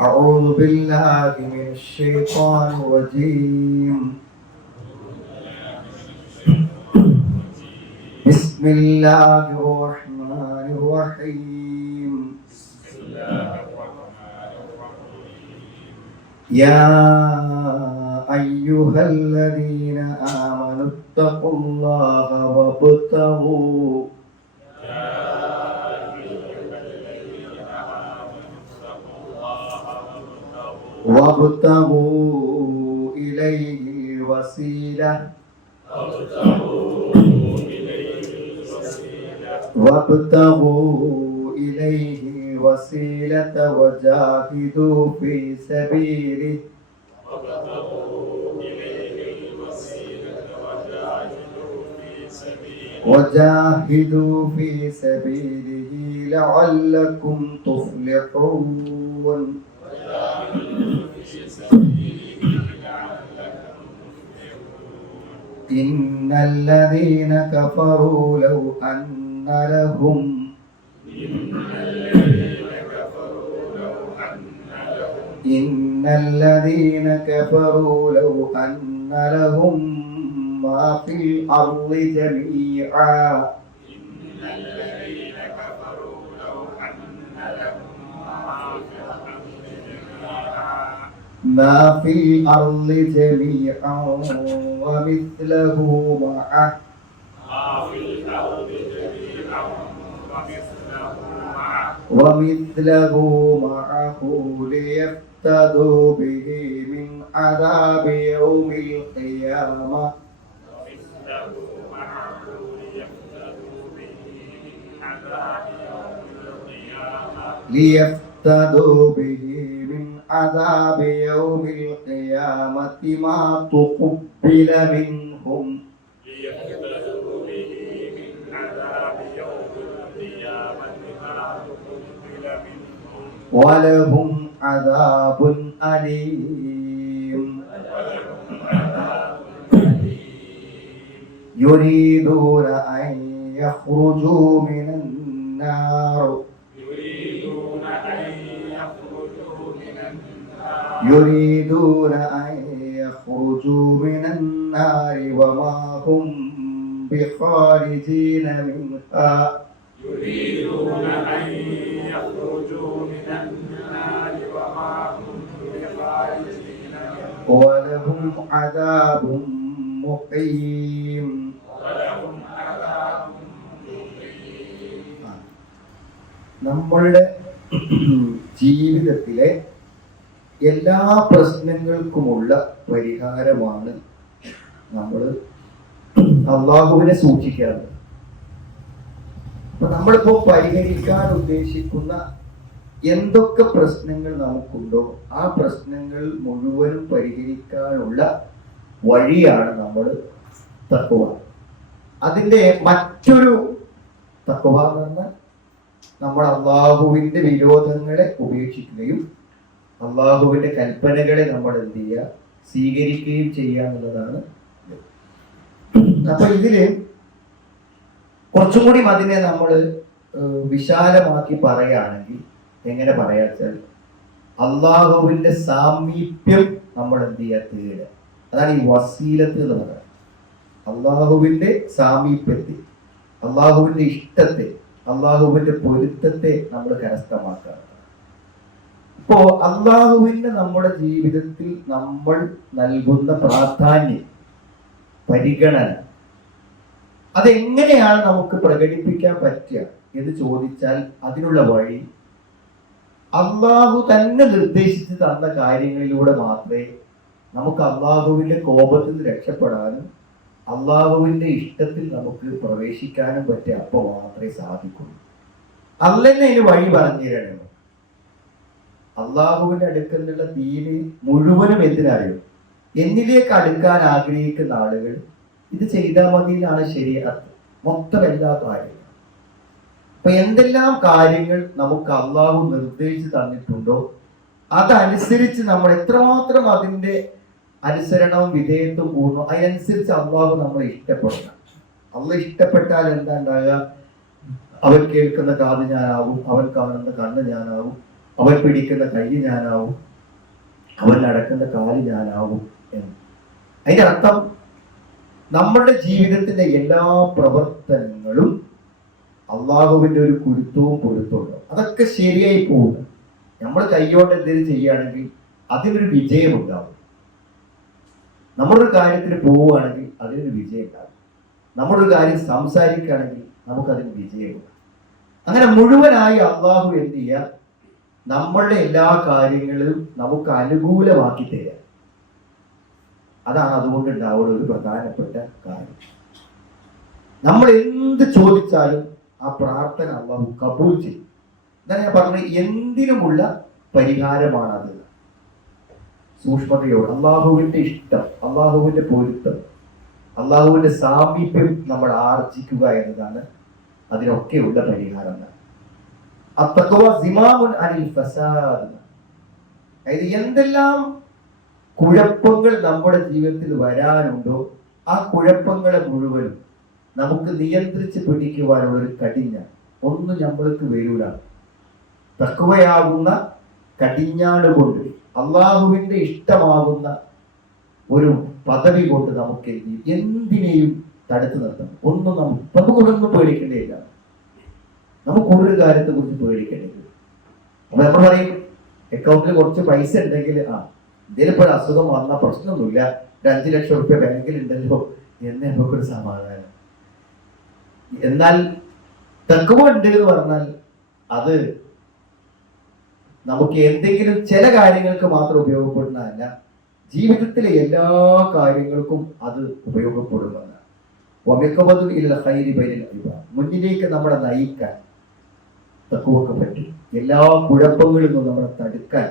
أعوذ بالله من الشيطان الرجيم. بسم الله الرحمن الرحيم. يا أيها الذين آمنوا اتقوا الله وابتغوا إليه الوسيلة وجاهدوا في سبيله لعلكم تفلحون. إن الذين كفروا لو أن لهم ما في الأرض جميعا ومثله معه ليفتدوا به من عذاب يوم القيامة ما تقبل منهم ولهم عذاب أليم. يريدون أن يخرجوا من النار وما هم بخارجين منها ولهم عذاب مقيم. നമ്മളുടെ ജീവിതത്തിലെ എല്ലാ പ്രശ്നങ്ങൾക്കുമുള്ള പരിഹാരമാണ് നമ്മൾ അല്ലാഹുവിനെ സൂക്ഷിക്കാറുണ്ട്. അപ്പൊ നമ്മളിപ്പോ പരിഹരിക്കാൻ ഉദ്ദേശിക്കുന്ന എന്തൊക്കെ പ്രശ്നങ്ങൾ നമുക്കുണ്ടോ ആ പ്രശ്നങ്ങൾ മുഴുവനും പരിഹരിക്കാനുള്ള വഴിയാണ് നമ്മൾ തഖ്വ. അതിന്റെ മറ്റൊരു തഖ്വ എന്ന് പറഞ്ഞാൽ നമ്മൾ അല്ലാഹുവിന്റെ വിരോധങ്ങളെ ഉപേക്ഷിക്കുകയും അല്ലാഹുവിന്റെ കൽപ്പനകളെ നമ്മൾ എന്ത് ചെയ്യുക, സ്വീകരിക്കുകയും ചെയ്യുക എന്നുള്ളതാണ്. അപ്പൊ ഇതില് കുറച്ചും കൂടി അതിനെ നമ്മൾ വിശാലമാക്കി പറയുകയാണെങ്കിൽ എങ്ങനെ പറയാച്ചാൽ അല്ലാഹുവിന്റെ സാമീപ്യം നമ്മൾ എന്ത് ചെയ്യുക, തേടുക. അതാണ് ഈ വസീലത്ത് എന്ന് പറയുന്നത്. അല്ലാഹുവിന്റെ സാമീപ്യത്തെ, അല്ലാഹുവിന്റെ ഇഷ്ടത്തെ, അല്ലാഹുവിന്റെ പൊരുത്തത്തെ നമ്മൾ കരസ്ഥമാക്കുക. ഇപ്പോ അല്ലാഹുവിന് നമ്മുടെ ജീവിതത്തിൽ നമ്മൾ നൽകുന്ന പ്രാധാന്യം, പരിഗണന, അതെങ്ങനെയാണ് നമുക്ക് പ്രകടിപ്പിക്കാൻ പറ്റുക എന്ന് ചോദിച്ചാൽ അതിനുള്ള വഴി അല്ലാഹു തന്നെ നിർദ്ദേശിച്ച് തന്ന കാര്യങ്ങളിലൂടെ മാത്രമേ നമുക്ക് അല്ലാഹുവിന്റെ കോപത്തിൽ നിന്ന് രക്ഷപ്പെടാനും അല്ലാഹുവിന്റെ ഇഷ്ടത്തിൽ നമുക്ക് പ്രവേശിക്കാനും പറ്റുക. അപ്പോൾ മാത്രമേ സാധിക്കുള്ളൂ. അല്ലെന്നെ അതിന് വഴി പറഞ്ഞു തരണം. അല്ലാഹുവിന്റെ അടുക്കലുള്ള ദീന് മുഴുവനും എന്തിനറിയും, എന്നിലേക്ക് അടുക്കാൻ ആഗ്രഹിക്കുന്ന ആളുകൾ ഇത് ചെയ്താൽ മതിയിലാണ് ശരീഅത്ത്, മൊത്തം എല്ലാ കാര്യങ്ങളും. അപ്പൊ എന്തെല്ലാം കാര്യങ്ങൾ നമുക്ക് അല്ലാഹു നിർദ്ദേശിച്ച് തന്നിട്ടുണ്ടോ അതനുസരിച്ച് നമ്മൾ എത്രമാത്രം അതിന്റെ അനുസരണവും വിധേയത്വം കൂടുന്നു അതിനനുസരിച്ച് അല്ലാഹു നമ്മളെ ഇഷ്ടപ്പെടണം. അള്ളാഹ് ഇഷ്ടപ്പെട്ടാൽ എന്താ ഉണ്ടാകുക, അവൻ കേൾക്കുന്ന കാത് ഞാനാവും, അവൻ കാണുന്ന കണ്ണ് ഞാനാവും, അവൻ പിടിക്കുന്ന കൈ ഞാനാവും, അവൻ നടക്കുന്ന കാല് ഞാനാവും എന്ന്. അതിന്റെ അർത്ഥം നമ്മുടെ ജീവിതത്തിന്റെ എല്ലാ പ്രവർത്തനങ്ങളും അള്ളാഹുവിന്റെ ഒരു കുരുത്തവും പൊരുത്തവും ഉണ്ടാവും. അതൊക്കെ ശരിയായി പോകും. നമ്മൾ കൈയോടെ എന്തെങ്കിലും ചെയ്യുകയാണെങ്കിൽ അതിനൊരു വിജയം ഉണ്ടാവും. നമ്മളൊരു കാര്യത്തിന് പോവുകയാണെങ്കിൽ അതിനൊരു വിജയം ഉണ്ടാവും. നമ്മളൊരു കാര്യം സംസാരിക്കുകയാണെങ്കിൽ നമുക്കതിന് വിജയമുണ്ടാവും. അങ്ങനെ മുഴുവനായി അള്ളാഹു എന്ത് ചെയ്യുക, നമ്മളുടെ എല്ലാ കാര്യങ്ങളിലും നമുക്ക് അനുകൂലമാക്കി തരിക. അതാണ് അതുകൊണ്ട് ഉണ്ടാവുന്ന ഒരു പ്രധാനപ്പെട്ട കാര്യം. നമ്മൾ എന്ത് ചോദിച്ചാലും ആ പ്രാർത്ഥന അള്ളാഹു കബൂൽ ചെയ്യും. എന്നാണ് ഞാൻ പറഞ്ഞത്, എന്തിനുമുള്ള പരിഹാരമാണ് അത്. സൂക്ഷ്മതയോട് അള്ളാഹുവിന്റെ ഇഷ്ടം, അള്ളാഹുവിന്റെ പൊരുത്തം, അള്ളാഹുവിന്റെ സാമീപ്യം നമ്മൾ ആർജിക്കുക എന്നതാണ് അതിനൊക്കെയുള്ള പരിഹാരം. അതായത് എന്തെല്ലാം കുഴപ്പങ്ങൾ നമ്മുടെ ജീവിതത്തിൽ വരാനുണ്ടോ ആ കുഴപ്പങ്ങളെ മുഴുവനും നമുക്ക് നിയന്ത്രിച്ച് പിടിക്കുവാനുള്ള ഒരു കടിഞ്ഞ ഒന്നും നമ്മൾക്ക് വരൂല. തഖ്വയാകുന്ന കടിഞ്ഞാണ് കൊണ്ട്, അള്ളാഹുവിന്റെ ഇഷ്ടമാകുന്ന ഒരു പദവി കൊണ്ട് നമുക്ക് എന്തിനേയും തടുത്തു നിർത്തണം. നമുക്കൊന്നും പേടിക്കേണ്ടതില്ല. നമുക്കൊരു കാര്യത്തെ കുറിച്ച് പേടിക്കേണ്ടത്. അപ്പൊ നമ്മൾ പറയും അക്കൗണ്ടിൽ കുറച്ച് പൈസ ഉണ്ടെങ്കിൽ എന്തെങ്കിലും ഇപ്പോൾ അസുഖം വന്ന പ്രശ്നമൊന്നുമില്ല, ഒരു 5 ലക്ഷം റുപ്യ ബാങ്കിൽ ഉണ്ടല്ലോ എന്ന് നമുക്കൊരു സമാധാനം. എന്നാൽ തഖ്വ ഉണ്ട് എന്ന് പറഞ്ഞാൽ അത് നമുക്ക് എന്തെങ്കിലും ചില കാര്യങ്ങൾക്ക് മാത്രം ഉപയോഗപ്പെടുന്നതല്ല, ജീവിതത്തിലെ എല്ലാ കാര്യങ്ങൾക്കും അത് ഉപയോഗപ്പെടുന്നതാണ്. മുന്നിലേക്ക് നമ്മളെ നയിക്കാൻ തഖ്വക്ക് പറ്റും. എല്ലാ കുഴപ്പങ്ങളിൽ നിന്നും നമ്മളെ തടുക്കാൻ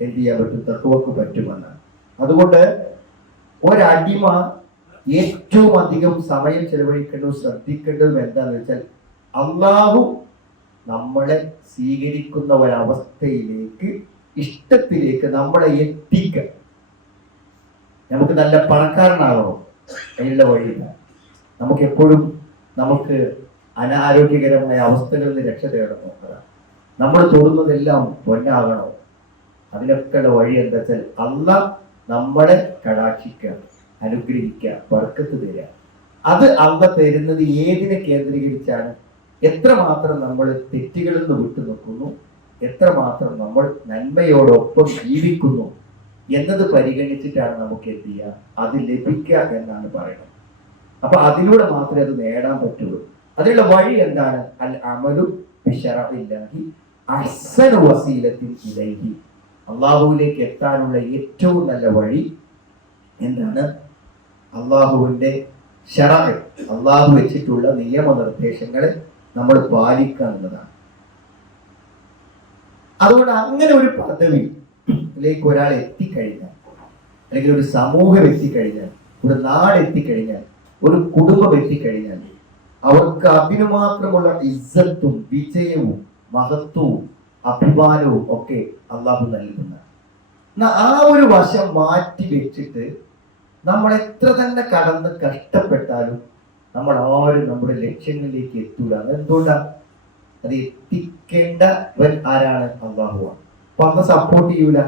എന്ത് ചെയ്യാൻ പറ്റും? തഖ്വക്ക് പറ്റുമെന്നാണ്. അതുകൊണ്ട് ഒരടിമ ഏറ്റവും അധികം സമയം ചെലവഴിക്കേണ്ടതും ശ്രദ്ധിക്കേണ്ടതും എന്താണെന്ന് വെച്ചാൽ അള്ളാഹു നമ്മളെ സ്വീകരിക്കുന്ന ഒരവസ്ഥയിലേക്ക്, ഇഷ്ടത്തിലേക്ക് നമ്മളെ എത്തിക്കുക. നമുക്ക് നല്ല പണക്കാരനാകണം, അതിനുള്ള വഴിയില്ല. നമുക്ക് എപ്പോഴും നമുക്ക് അനാരോഗ്യകരമായ അവസ്ഥകളിൽ നിന്ന് രക്ഷ തേടണം. നമ്മൾ തോന്നുന്നതെല്ലാം പൊന്നാകണോ? അതിനൊക്കെയുള്ള വഴി എന്താ വെച്ചാൽ അള്ളാഹ് നമ്മളെ കടാക്ഷിക്കുക, അനുഗ്രഹിക്കുക, ബർക്കത്ത് തരിക. അത് അള്ളാഹ് തരുന്നത് ഏതിനെ കേന്ദ്രീകരിച്ചാണ്? എത്രമാത്രം നമ്മൾ തെറ്റുകളിൽ നിന്ന് വിട്ടു നിൽക്കുന്നു, എത്രമാത്രം നമ്മൾ നന്മയോടൊപ്പം ജീവിക്കുന്നു എന്നത് പരിഗണിച്ചിട്ടാണ് നമുക്ക് എന്ത് ചെയ്യുക, അത് ലഭിക്കുക എന്നാണ് പറയുന്നത്. അപ്പൊ അതിലൂടെ മാത്രമേ അത് നേടാൻ പറ്റുള്ളൂ. അതിനുള്ള വഴി എന്താണ്? അൽ അമലു ബിശറഇല്ലാഹി അഹ്സനു വസീലത്തിൻ ഇലൈഹി. അള്ളാഹുവിലേക്ക് എത്താനുള്ള ഏറ്റവും നല്ല വഴി എന്താണ്? അള്ളാഹുവിന്റെ ശറഅ്, അള്ളാഹു വെച്ചിട്ടുള്ള നിയമനിർദ്ദേശങ്ങളെ നമ്മൾ പാലിക്കുക എന്നതാണ്. അതുകൊണ്ട് അങ്ങനെ ഒരു പദവിയിലേക്ക് ഒരാൾ എത്തിക്കഴിഞ്ഞാൽ, അല്ലെങ്കിൽ ഒരു സമൂഹം എത്തിക്കഴിഞ്ഞാൽ, ഒരു നാട് എത്തിക്കഴിഞ്ഞാൽ, ഒരു കുടുംബം എത്തിക്കഴിഞ്ഞാൽ അവർക്ക് അതിനു മാത്രമുള്ള ഇസ്സത്തും വിജയവും മഹത്വവും അഭിമാനവും ഒക്കെ അള്ളാഹു നൽകുന്ന ആ ഒരു വശം മാറ്റി വെച്ചിട്ട് നമ്മൾ എത്ര തന്നെ കടന്ന് കഷ്ടപ്പെട്ടാലും നമ്മൾ ആരും നമ്മുടെ ലക്ഷ്യങ്ങളിലേക്ക് എത്തൂല. എന്തുകൊണ്ടാണ്? അത് എത്തിക്കേണ്ടവൻ ആരാണ്? അള്ളാഹുവാണ്. അപ്പൊ അന്ന് സപ്പോർട്ട് ചെയ്യൂല,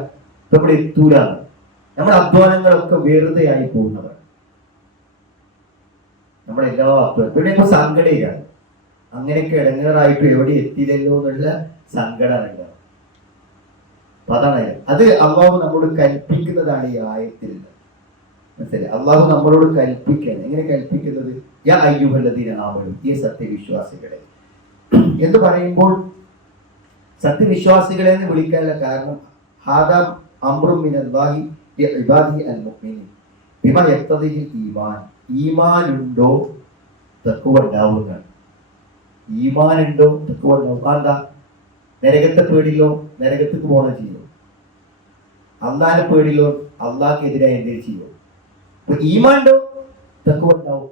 നമ്മൾ എത്തൂല. നമ്മുടെ അധ്വാനങ്ങളൊക്കെ വെറുതെ ആയി പോകുന്നവർ. നമ്മളെല്ലാ അധ്വാനം പിന്നെ ഇപ്പൊ സങ്കടയാണ്, അങ്ങനെയൊക്കെ ഇടങ്ങേറായിട്ട് എവിടെ എത്തിയില്ലല്ലോ എന്നുള്ള സങ്കടം ഉണ്ടാവും. അപ്പൊ അതാണ് അത് അള്ളാഹു നമ്മളോട് കൽപ്പിക്കുന്നതാണ് ഈ ആയത്തിൽ. മനസ്സിലായി? അള്ളാഹു നമ്മളോട് കൽപ്പിക്കുകയാണ്. എങ്ങനെ കൽപ്പിക്കുന്നത്? യാ അയ്യുഹല്ലദീന ആമനൂ, ഈ സത്യവിശ്വാസികളെ എന്ന് പറയുമ്പോൾ സത്യവിശ്വാസികളെ എന്ന് വിളിക്കാനുള്ള കാരണം ഹാദാ അംറും മിനല്ലാഹി ലിഇബാദിഹി അൽ-മുഅ്മിനീൻ ബിമാ യഖ്തദിഹിൽ ഈമാൻ. ഈമാൻ ഉണ്ടോ തഖ്വ ഉണ്ടാവുന്നതാണ്. ഈമാൻ ഉണ്ടോ തഖ്വ ഉണ്ടാവും. എന്താ? നരകത്തെ പേടില്ലോ, നരകത്തേക്ക് പോകണ ചെയ്യോ? അള്ളാഹിനെ പേടില്ലോ, അള്ളാഹ്ക്കെതിരായി എന്തെങ്കിലും ചെയ്യോ? അപ്പൊ ഈമാൻ ഉണ്ടോ തഖ്വ ഉണ്ടാവും.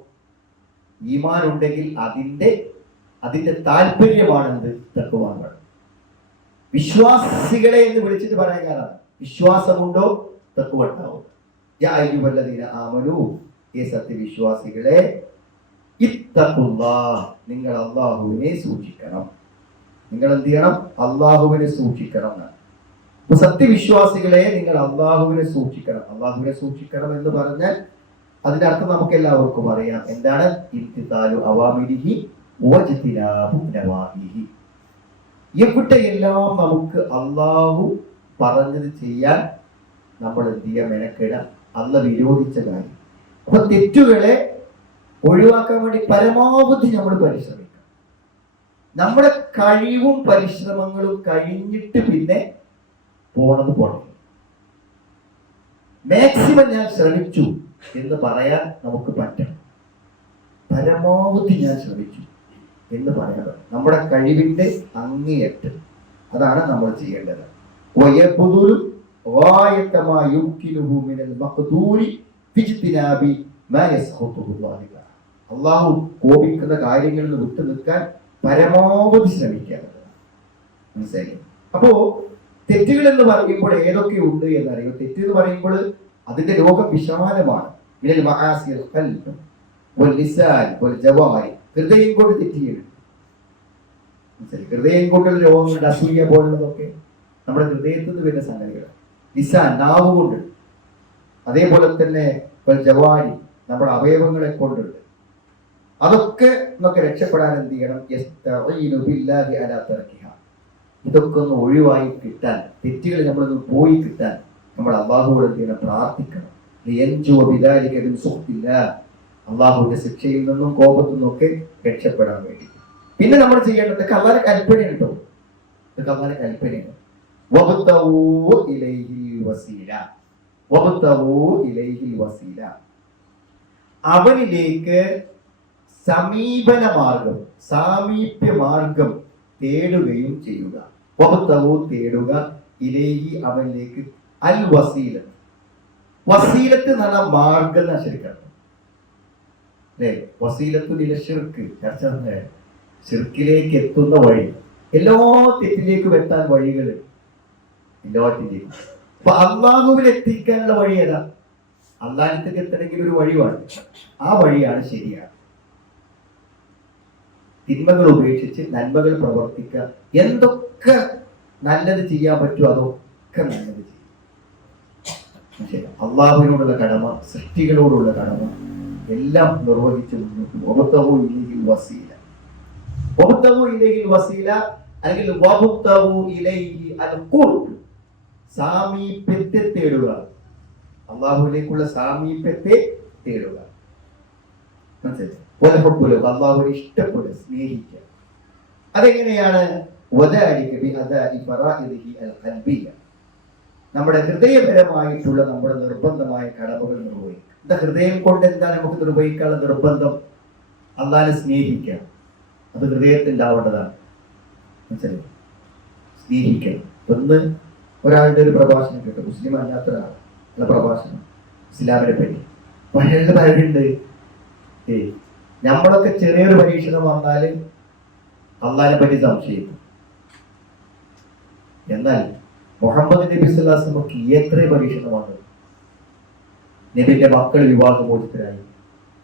ഈമാൻ ഉണ്ടെങ്കിൽ അതിന്റെ താല്പര്യമാണെന്ത്? തഖ്വ. വിശ്വാസികളെ എന്ന് വിളിച്ചിട്ട് പറയാൻ കാരണം വിശ്വാസമുണ്ടോ തഖ്വ ഉണ്ടാവും. യാ അയ്യുഹല്ലദീന ആമനൂ, ഈ സത്യവിശ്വാസികളെ, ഇത്തഖുല്ലാഹ്, നിങ്ങൾ അല്ലാഹുവിനെ സൂക്ഷിക്കണം. നിങ്ങൾ എന്ത് ചെയ്യണം? അള്ളാഹുവിനെ സൂക്ഷിക്കണം എന്നാണ്. അപ്പൊ സത്യവിശ്വാസികളെ, നിങ്ങൾ അള്ളാഹുവിനെ സൂക്ഷിക്കണം. അള്ളാഹുവിനെ സൂക്ഷിക്കണം എന്ന് പറഞ്ഞാൽ അതിന്റെ അർത്ഥം നമുക്ക് എല്ലാവർക്കും അറിയാം. എന്താണ്? ഇംതിസാലു അവാമിരിഹി വജ്തിനാബു നവാഹിഹി. എവിടെയെല്ലാം നമുക്ക് അള്ളാഹു പറഞ്ഞത് ചെയ്യാൻ നമ്മൾ എന്ത് ചെയ്യുക? മെനക്കെടാം. അള്ളാഹ് വിരോധിച്ച കാര്യം, അപ്പൊ തെറ്റുകളെ ഒഴിവാക്കാൻ വേണ്ടി പരമാവധി നമ്മൾ പരിശ്രമിക്കണം. നമ്മുടെ കഴിവും പരിശ്രമങ്ങളും കഴിഞ്ഞിട്ട് പിന്നെ പോണത് പോണം. മാക്സിമം ഞാൻ ശ്രമിച്ചു എന്ന് പറയാൻ നമുക്ക് പറ്റണം. പരമാവധി ഞാൻ ശ്രമിച്ചു എന്ന് പറയാൻ നമ്മുടെ കഴിവിന്റെ അങ്ങേയറ്റ് അതാണ് നമ്മൾ ചെയ്യേണ്ടത്. അള്ളാഹു കോപിക്കുന്ന കാര്യങ്ങളിൽ നിന്ന് വിട്ടു നിൽക്കാൻ പരമാവധി ശ്രമിക്കാറുണ്ട്. മനസ്സിലായി? അപ്പോ തെറ്റുകൾ എന്ന് പറയുമ്പോൾ ഏതൊക്കെ ഉണ്ട് എന്നറിയോ? തെറ്റ് എന്ന് പറയുമ്പോൾ അതിന്റെ ലോകം വിശാലമാണ്. ഹൃദയം കൊണ്ട് തെറ്റിയാണ്. ഹൃദയം കൊണ്ടുള്ള രോഗങ്ങളുണ്ട്, അസൂയ പോലുള്ളതൊക്കെ നമ്മുടെ ഹൃദയത്തിൽ നിന്ന് വരുന്ന സംഗതികളാണ്. ലിസാൻ, നാവ് കൊണ്ട്. അതേപോലെ തന്നെ ജവാരി, നമ്മുടെ അവയവങ്ങളെ കൊണ്ടുണ്ട്. അതൊക്കെ നമുക്ക് രക്ഷപ്പെടാൻ എന്ത് ചെയ്യണം? ഇതൊക്കെ ഒന്ന് ഒഴിവായി കിട്ടാൻ, തെറ്റുകൾ നമ്മളൊന്ന് പോയി കിട്ടാൻ നമ്മൾ അള്ളാഹുവോട് എന്ത് ചെയ്യണം? പ്രാർത്ഥിക്കണം. അള്ളാഹുവിന്റെ ശിക്ഷയിൽ നിന്നും കോപത്തിൽ നിന്നും ഒക്കെ രക്ഷപ്പെടാൻ വേണ്ടി. പിന്നെ നമ്മൾ ചെയ്യേണ്ടത് അള്ളാഹുവിന്റെ കൽപ്പനയുണ്ടോ? ഇതൊക്കെ അള്ളാഹുവിന്റെ കൽപ്പനയാണ്. അവനിലേക്ക് സമീപന മാർഗം, സാമീപ്യ മാർഗം തേടുകയും ചെയ്യുക. തേടുക, ഇലൈഹി അവനിലേക്ക്, അൽ വസീല. വസീലത്ത് എന്ന് പറഞ്ഞാൽ മാർഗം ശരിക്കണം അല്ലേ? വസീലത്തുനില ഷിർക്ക്, ഷിർക്കിലേക്ക് എത്തുന്ന വഴി. എല്ലാ തെറ്റിലേക്കും എത്താൻ വഴികൾ, എല്ലാറ്റിലേക്കും. അപ്പൊ അള്ളാഹുവിൽ എത്തിക്കാനുള്ള വഴി ഏതാ? അള്ളാഹത്തേക്ക് എത്തണമെങ്കിൽ ഒരു വഴിയാണ്. ആ വഴിയാണ് ശരിയാണ്. തിന്മകൾ ഉപേക്ഷിച്ച് നന്മകൾ പ്രവർത്തിക്കുക. എന്തൊക്കെ നല്ലത് ചെയ്യാൻ പറ്റുമോ അതൊക്കെ നല്ലത് ചെയ്യും. അള്ളാഹുവിനോടുള്ള കടമ, സൃഷ്ടികളോടുള്ള കടമ എല്ലാം നിർവഹിച്ചു മുന്നോട്ട് അല്ലെങ്കിൽ സാമീപ്യത്തെ തേടുക. അള്ളാഹുവിലേക്കുള്ള സാമീപ്യത്തെ തേടുക. അള്ളാഹുവിനെ ഇഷ്ടപ്പെടുക, സ്നേഹിക്കുക. അതെങ്ങനെയാണ്? നമ്മുടെ ഹൃദയപരമായിട്ടുള്ള നമ്മുടെ നിർബന്ധമായ കടമകൾ നിർവഹിക്കുക. എന്താ ഹൃദയം കൊണ്ട് എന്താ നമുക്ക് നിർവഹിക്കാനുള്ള നിർബന്ധം? അള്ളാഹിനെ സ്നേഹിക്കുക. അത് ഹൃദയത്തിൽ ആവേണ്ടതാണ്. മനസ്സിലായോ? സ്നേഹിക്കണം. ഒന്ന് ഒരാളുടെ ഒരു പ്രഭാഷണം കേട്ടു, മുസ്ലിം അല്ലാത്ത ഒരാളുടെ പ്രഭാഷണം ഇസ്ലാമിനെ പറ്റി. പലരുടെ പലരുണ്ട്. നമ്മളൊക്കെ ചെറിയൊരു പരീക്ഷണം വന്നാൽ അള്ളാഹിനെ പറ്റി സംശയിക്കും. എന്നാൽ മുഹമ്മദ് നബി സ്വല്ലല്ലാഹു അലൈഹി വസല്ലമക്ക് എത്ര പരീക്ഷണമാണ്. നബിന്റെ മക്കൾ വിവാഹമോചിതരായി,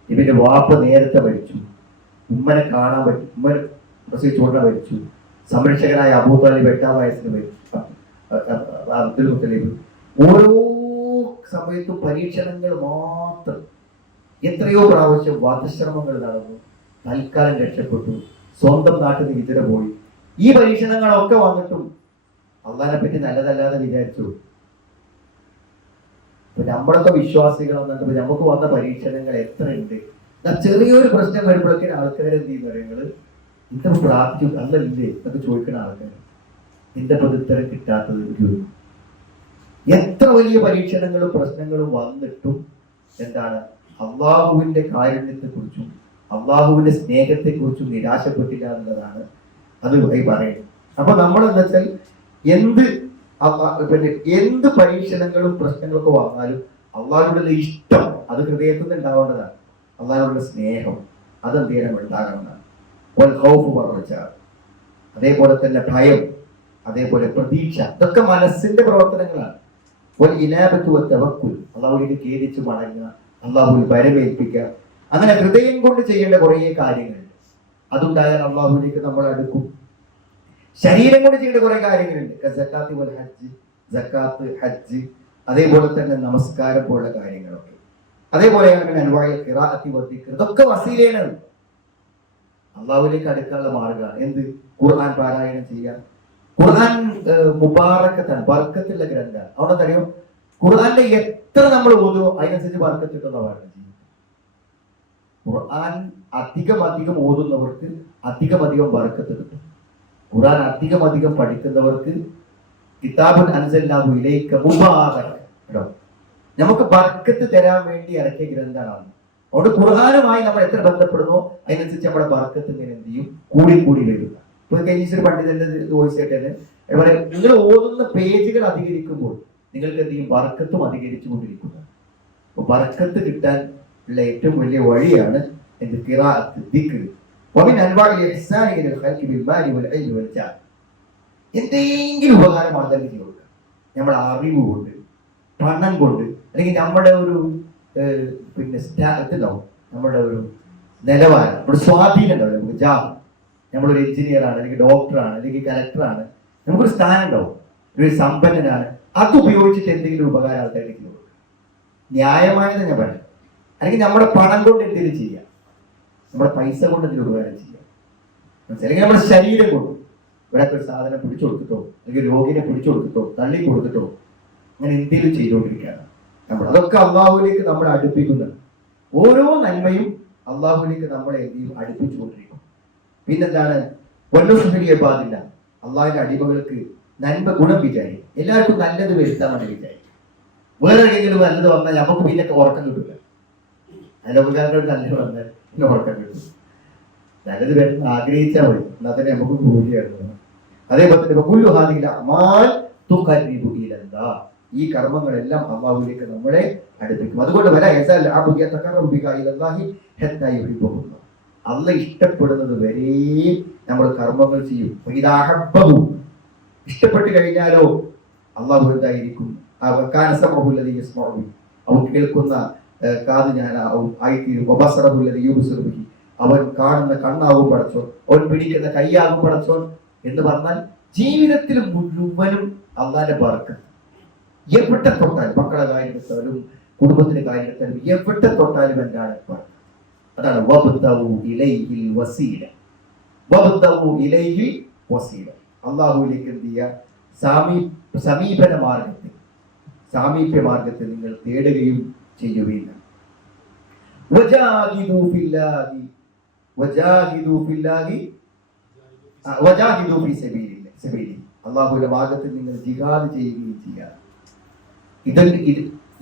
നബിന്റെ വാപ്പ നേരത്തെ മരിച്ചു, ഉമ്മനെ കാണാൻ പറ്റും, ഉമ്മനെ പ്രസവിച്ചുകൊണ്ടാ മരിച്ചു, സംരക്ഷകനായ അബൂ താലിബ് 8-ാം വയസ്സിന് മരിച്ചു, അബ്ദുൽ മുത്തലിബ്. ഓരോ സമയത്തും പരീക്ഷണങ്ങൾ മാത്രം. എത്രയോ പ്രാവശ്യം വധശ്രമങ്ങൾ നടന്നു, തൽക്കാലം രക്ഷപ്പെട്ടു, സ്വന്തം നാട്ടിൽ നിന്ന് വിതര പോയി. ഈ പരീക്ഷണങ്ങളൊക്കെ വന്നിട്ടും അള്ളാഹിനെ പറ്റി നല്ലതല്ലാതെ വിചാരിച്ചു. നമ്മളൊക്കെ വിശ്വാസികളെന്നുണ്ട്. നമുക്ക് വന്ന പരീക്ഷണങ്ങൾ എത്ര ഉണ്ട്. ചെറിയൊരു പ്രശ്നം വരുമ്പോഴൊക്കെ ആൾക്കാർ എന്ത് ചെയ്യുന്ന കാര്യങ്ങൾ ഇത്ര പ്രാർത്ഥിച്ചു അല്ലല്ലേ എന്നൊക്കെ ചോദിക്കുന്ന ആൾക്കാർ എന്റെ പതിത്തരം കിട്ടാത്തത്. എത്ര വലിയ പരീക്ഷണങ്ങളും പ്രശ്നങ്ങളും വന്നിട്ടും എന്താണ്? അള്ളാഹുവിന്റെ കാരുണ്യത്തെ കുറിച്ചും അള്ളാഹുവിന്റെ സ്നേഹത്തെ കുറിച്ചും നിരാശപ്പെട്ടില്ല എന്നുള്ളതാണ് അത് പറയുന്നത്. അപ്പൊ നമ്മളെന്താ വെച്ചാൽ എന്ത് പരീക്ഷണങ്ങളും പ്രശ്നങ്ങളൊക്കെ വന്നാലും അള്ളാഹുവിന്റെ ഇഷ്ടം അത് ഹൃദയത്തിൽ നിന്ന് ഉണ്ടാവേണ്ടതാണ്. അള്ളാഹുവിന്റെ സ്നേഹം അത് എന്ത് ചെയ്യണം? ഉണ്ടാകണമെന്നാണ്. അതേപോലെ തന്നെ ഭയം, അതേപോലെ പ്രതീക്ഷ, ഇതൊക്കെ മനസ്സിന്റെ പ്രവർത്തനങ്ങളാണ്. അള്ളാഹുവിലേക്ക് ഖേദിച്ച് മടങ്ങുക, അള്ളാഹുവിൽ വരവേൽപ്പിക്കുക. അങ്ങനെ ഹൃദയം കൊണ്ട് ചെയ്യേണ്ട കുറേ കാര്യങ്ങളുണ്ട്. അതുണ്ടായാൽ അള്ളാഹുവിലേക്ക് നമ്മൾ അടുക്കും. ശരീരം കൊണ്ട് ചെയ്യേണ്ട കുറെ കാര്യങ്ങളുണ്ട്. സക്കാത്ത് പോലെ ഹജ്ജ്, സക്കാത്ത്, ഹജ്ജ്, അതേപോലെ തന്നെ നമസ്കാരം പോലുള്ള കാര്യങ്ങളൊക്കെ. അതേപോലെയാണ് അൻവാഇൽ ഖിറാഅത്തി വദിക്ർ. ഇതൊക്കെ വസീലയാണ്, അള്ളാഹുവിലേക്ക് അടുക്കാനുള്ള മാർഗമാണ്. എന്ത്? ഖുർആൻ പാരായണം ചെയ്യുക. ഖുർആൻ മുബാറക്കത്താണ്, ബർക്കത്തുള്ള ഗ്രന്ഥമാണ്. അവിടെ അറിയോ, ഖുർആന്റെ എത്ര നമ്മൾ ഓതുമോ അതിനനുസരിച്ച് ബർക്കത്ത് കിട്ടുന്ന പാഠം ചെയ്യും. ഖുർആൻ അധികം ഓതുന്നവർക്ക് അധികം ബർക്കത്ത് കിട്ടും. ഖുർആൻ അധികം പഠിക്കുന്നവർക്ക് കിതാബുൻ അൻസൽനാഹു ഇലൈക മുബാറകൻ, കേട്ടോ, നമുക്ക് ബർക്കത്ത് തരാൻ വേണ്ടി ഇറക്കിയ ഗ്രന്ഥമാണ്. അതുകൊണ്ട് ഖുർആനുമായി നമ്മൾ എത്ര ബന്ധപ്പെടുന്നോ അതിനനുസരിച്ച് നമ്മുടെ ബർക്കത്ത് ഇങ്ങനെ എന്ത് ചെയ്യും, കൂടി വരിക. ഇപ്പൊ കഴിഞ്ഞ പണ്ഡിതന്റെ വോയിസ് ആയിട്ട് തന്നെ അതുപോലെ നിങ്ങൾ ഓതുന്ന പേജുകൾ അധികരിക്കുമ്പോൾ നിങ്ങൾക്ക് എന്ത് ചെയ്യും, ബർക്കത്തും അധികരിച്ചു കൊണ്ടിരിക്കുന്നത്. അപ്പൊ ബർക്കത്ത് കിട്ടാൻ ഉള്ള ഏറ്റവും വലിയ വഴിയാണ് എന്ത്? ഖിറാഅത്ത്, ദിക്ർ. വമിൻ അൻവാഇൽ ഇഹ്സാനി ഇലൽ ഖൽഖി ബിൽ മാലി വൽ ഇൽമി വൽ ജാഹ്. എന്തെങ്കിലും ഉപകാരം ആൾക്കാർക്ക് ചെയ്തു കൊടുക്കുക. നമ്മുടെ അറിവ് കൊണ്ട്, പണം കൊണ്ട്, അല്ലെങ്കിൽ നമ്മുടെ ഒരു പിന്നെ ഇതുണ്ടാവും, നമ്മുടെ ഒരു നിലവാരം, നമ്മുടെ സ്വാധീനം ഉണ്ടാവും. നമുക്ക് ജാബ്, നമ്മളൊരു എഞ്ചിനീയറാണ്, അല്ലെങ്കിൽ ഡോക്ടറാണ്, അല്ലെങ്കിൽ കലക്ടറാണ്, നമുക്കൊരു സ്ഥാനം ഉണ്ടാവും, ഒരു സമ്പന്നനാണ്. അത് ഉപയോഗിച്ചിട്ട് എന്തെങ്കിലും ഉപകാരം ആൾക്കാർക്ക് ചെയ്തു കൊടുക്കുക. ന്യായമായത് ഞാൻ പറഞ്ഞു. അല്ലെങ്കിൽ നമ്മുടെ പണം കൊണ്ട് എന്തെങ്കിലും ചെയ്യാം, നമ്മുടെ പൈസ കൊണ്ട് എന്തെങ്കിലും ഉപകാരം ചെയ്യാം, അല്ലെങ്കിൽ നമ്മുടെ ശരീരം കൊണ്ട് ഒരാൾക്ക് ഒരു സാധനം പിടിച്ചു കൊടുത്തിട്ടോ, അല്ലെങ്കിൽ രോഗിനെ പിടിച്ചു കൊടുത്തിട്ടോ, തള്ളി കൊടുത്തിട്ടോ, അങ്ങനെ എന്തെങ്കിലും ചെയ്തുകൊണ്ടിരിക്കുകയാണ് നമ്മൾ. അതൊക്കെ അള്ളാഹുവിലേക്ക് നമ്മളെ അടുപ്പിക്കുന്നുണ്ട്. ഓരോ നന്മയും അള്ളാഹുവിലേക്ക് നമ്മളെ എന്തെയും അടുപ്പിച്ചുകൊണ്ടിരിക്കും. പിന്നെന്താണ്? വല്ലുസുബിലിയബാദില്ല, അള്ളാഹിന്റെ അടിമകൾക്ക് നന്മ ഗുണം വിചാരിക്കും. എല്ലാവർക്കും നല്ലത് വരുത്താൻ വേണ്ടി വിചാരിക്കും. വേറെ എങ്കിലും നല്ലത് വന്നാൽ നമുക്ക് പിന്നെ ഉറക്കം കിട്ടില്ല. അയലോകക്കാരുടെ നല്ലത് വന്നാൽ പിന്നെ ഉറക്കം കിട്ടും. നല്ലത് വരുന്ന ആഗ്രഹിച്ചാൽ മതി, എന്നാൽ തന്നെ നമുക്ക് കൂലിയാണ്. അതേപോലെ തന്നെ ഈ കർമ്മങ്ങളെല്ലാം അള്ളാഹുവിലേക്ക് നമ്മളെ അടുപ്പിക്കും. അതുകൊണ്ട് അള്ള ഇഷ്ടപ്പെടുന്നത് വരെ നമ്മൾ കർമ്മങ്ങൾ ചെയ്യും. ഇഷ്ടപ്പെട്ടു കഴിഞ്ഞാലോ അള്ളാഹു എന്തായിരിക്കും? അവൻ കേൾക്കുന്ന കാത് ആയിത്തീരും. അവൻ കാണുന്ന കണ്ണാവും പടച്ചോൻ, അവൻ പിടിക്കുന്ന കൈയാകും പടച്ചോൻ എന്ന് പറഞ്ഞാൽ ജീവിതത്തിൽ മുഴുവനും അള്ളാന്റെ ബർക്കത്ത്. എവിടെ തൊട്ടാലും, മക്കളെ കാര്യമെടുത്താലും കുടുംബത്തിന്റെ കാര്യമെടുത്താലും എവിടെ തൊട്ടാലും എന്താണ് ബർക്കത്ത്. അതാണ് അള്ളാഹുവിലേക്ക് എന്ത് ചെയ്യുക? സമീപന മാർഗത്തിൽ, സാമീപ്യ മാർഗത്തിൽ നിങ്ങൾ തേടുകയും ചെയ്യുകയില്ല. അള്ളാഹുവിന്റെ മാർഗത്തിൽ നിങ്ങൾ ജിഹാദ് ചെയ്യുകയും ചെയ്യുക.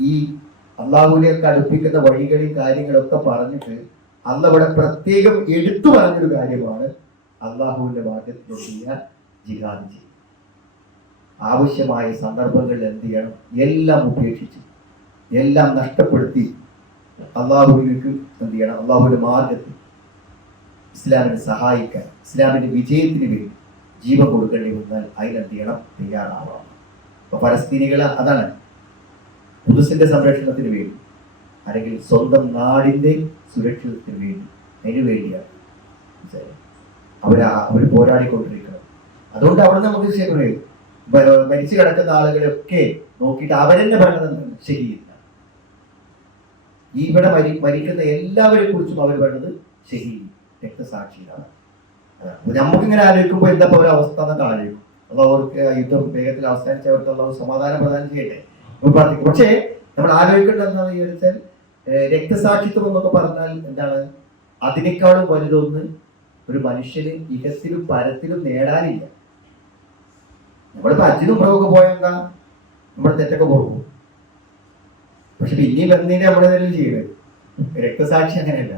ഈ അള്ളാഹുവിലേക്ക് അടുപ്പിക്കുന്ന വഴികളും കാര്യങ്ങളൊക്കെ പറഞ്ഞിട്ട് അള്ള ഇവിടെ പ്രത്യേകം എടുത്തു പറഞ്ഞൊരു കാര്യമാണ് അള്ളാഹുവിന്റെ മാർഗത്തിൽ ജിഹാദ് ചെയ്യും. ആവശ്യമായ സന്ദർഭങ്ങളിൽ എന്ത് ചെയ്യണം? എല്ലാം ഉപേക്ഷിച്ച്, എല്ലാം നഷ്ടപ്പെടുത്തി അള്ളാഹുവിലേക്ക് എന്ത് ചെയ്യണം? അള്ളാഹുവിന്റെ മാർഗത്തിൽ ഇസ്ലാമിനെ സഹായിക്കാൻ, ഇസ്ലാമിന്റെ വിജയത്തിന് വേണ്ടി ജീവൻ കൊടുക്കേണ്ടി വന്നാൽ അതിനെന്ത് ചെയ്യണം? തയ്യാറാവണം. അപ്പൊ പലസ്തീനികൾ അതാണ് ഖുദ്സിന്റെ സംരക്ഷണത്തിന് വേണ്ടി, അല്ലെങ്കിൽ സ്വന്തം നാടിന്റെ സുരക്ഷിതത്തിന് വേണ്ടി, അതിനു വേണ്ടിയാണ് അവർ പോരാടിക്കൊണ്ടിരിക്കുന്നത്. അതുകൊണ്ട് അവിടെ നമുക്ക് ശരിക്കും മരിച്ചു കിടക്കുന്ന ആളുകളെയൊക്കെ നോക്കിയിട്ട് അവരെന്നെ പറയുന്നത് ശരിയില്ല. ഇവിടെ മരിക്കുന്ന എല്ലാവരെ കുറിച്ചും അവർ പറയുന്നത് ശരി, രക്തസാക്ഷിയാണ്. നമുക്കിങ്ങനെ ആലോചിക്കുമ്പോൾ എന്താ ഒരു അവസ്ഥ എന്നൊക്കെ ആലോചിക്കും. അത് അവർക്ക് യുദ്ധം വേഗത്തിൽ അവസാനിച്ചവർക്ക് അള്ളാഹു സമാധാനം പ്രദാനം ചെയ്യട്ടെ പ്രാർത്ഥിക്കും. പക്ഷേ നമ്മൾ ആലോചിക്കേണ്ടത് എന്താണെന്ന് വിചാരിച്ചാൽ, രക്തസാക്ഷിത്വം എന്നൊക്കെ പറഞ്ഞാൽ എന്താണ്? അതിനേക്കാളും വലുതൊന്ന് ഒരു മനുഷ്യന് ഇഹത്തിലും പരത്തിലും നേടാനില്ല. നമ്മളിപ്പോ അച്ഛനും ഉമ്രവൊക്കെ പോയാൽ എന്താ? നമ്മുടെ തെറ്റൊക്കെ പോകും. പക്ഷെ പിന്നെയും എന്തിനാ നമ്മുടെ തന്നെ ചെയ്യുന്നത്? രക്തസാക്ഷി അങ്ങനെയല്ല.